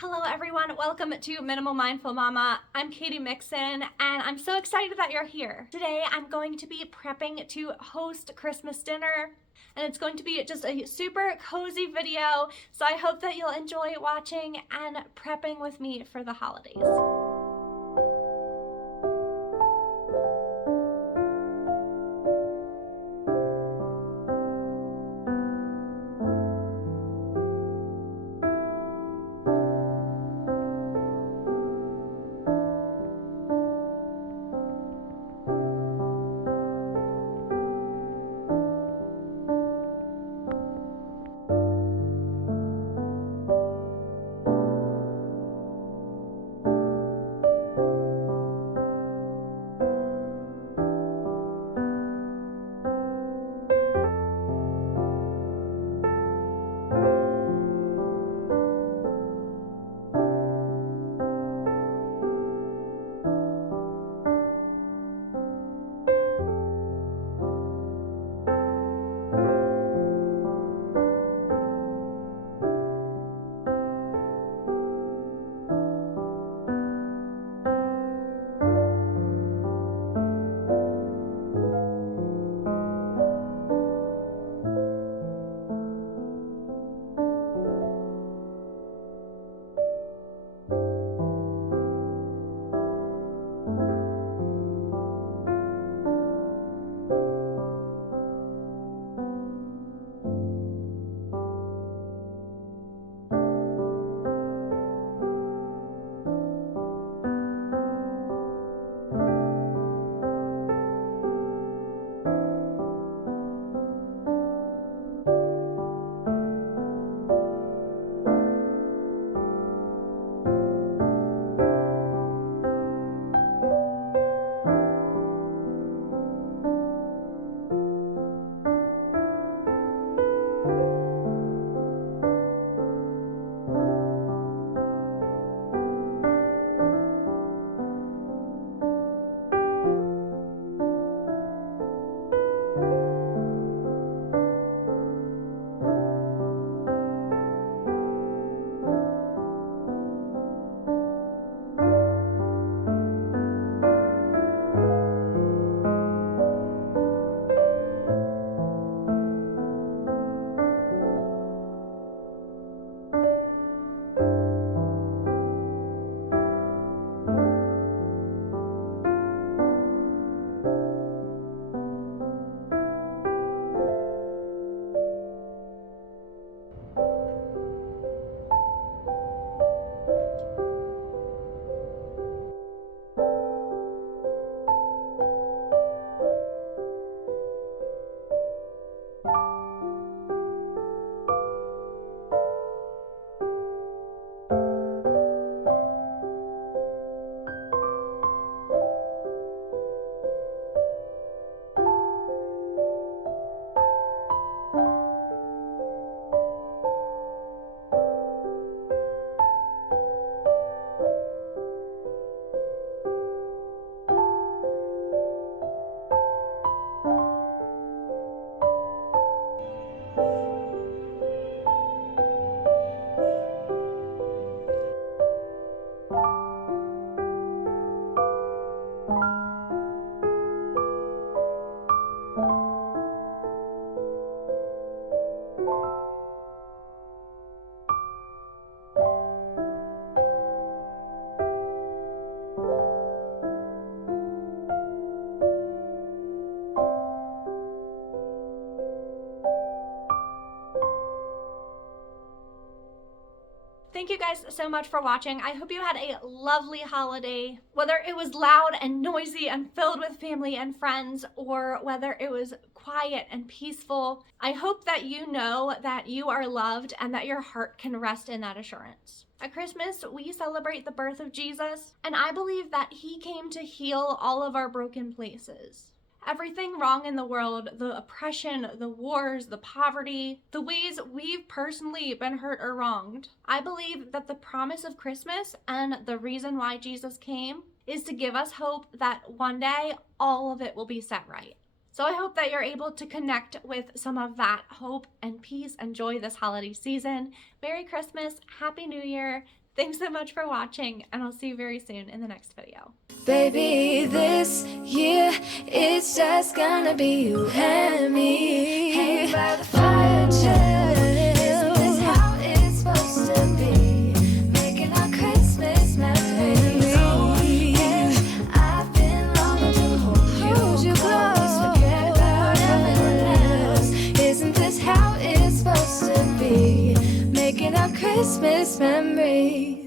Hello everyone, welcome to Minimal Mindful Mama. I'm Katie Mixon and I'm so excited that you're here. Today I'm going to be prepping to host Christmas dinner and it's going to be just a super cozy video, so I hope that you'll enjoy watching and prepping with me for the holidays. Thank you guys so much for watching. I hope you had a lovely holiday, whether it was loud and noisy and filled with family and friends, or whether it was quiet and peaceful. I hope that you know that you are loved and that your heart can rest in that assurance. At Christmas, we celebrate the birth of Jesus, and I believe that he came to heal all of our broken places. Everything wrong in the world, the oppression, the wars, the poverty, the ways we've personally been hurt or wronged. I believe that the promise of Christmas and the reason why Jesus came is to give us hope that one day all of it will be set right. So I hope that you're able to connect with some of that hope and peace and joy this holiday season. Merry Christmas, Happy New Year. Thanks so much for watching, and I'll see you very soon in the next video. Baby, this year it's just gonna be you and me. Hanging by the fire chill. Isn't this how it's supposed to be? Making our Christmas memories. Oh, yeah. I've been longing to hold you close. Forget about everyone else. Isn't this how it's supposed to be? Making our Christmas memories.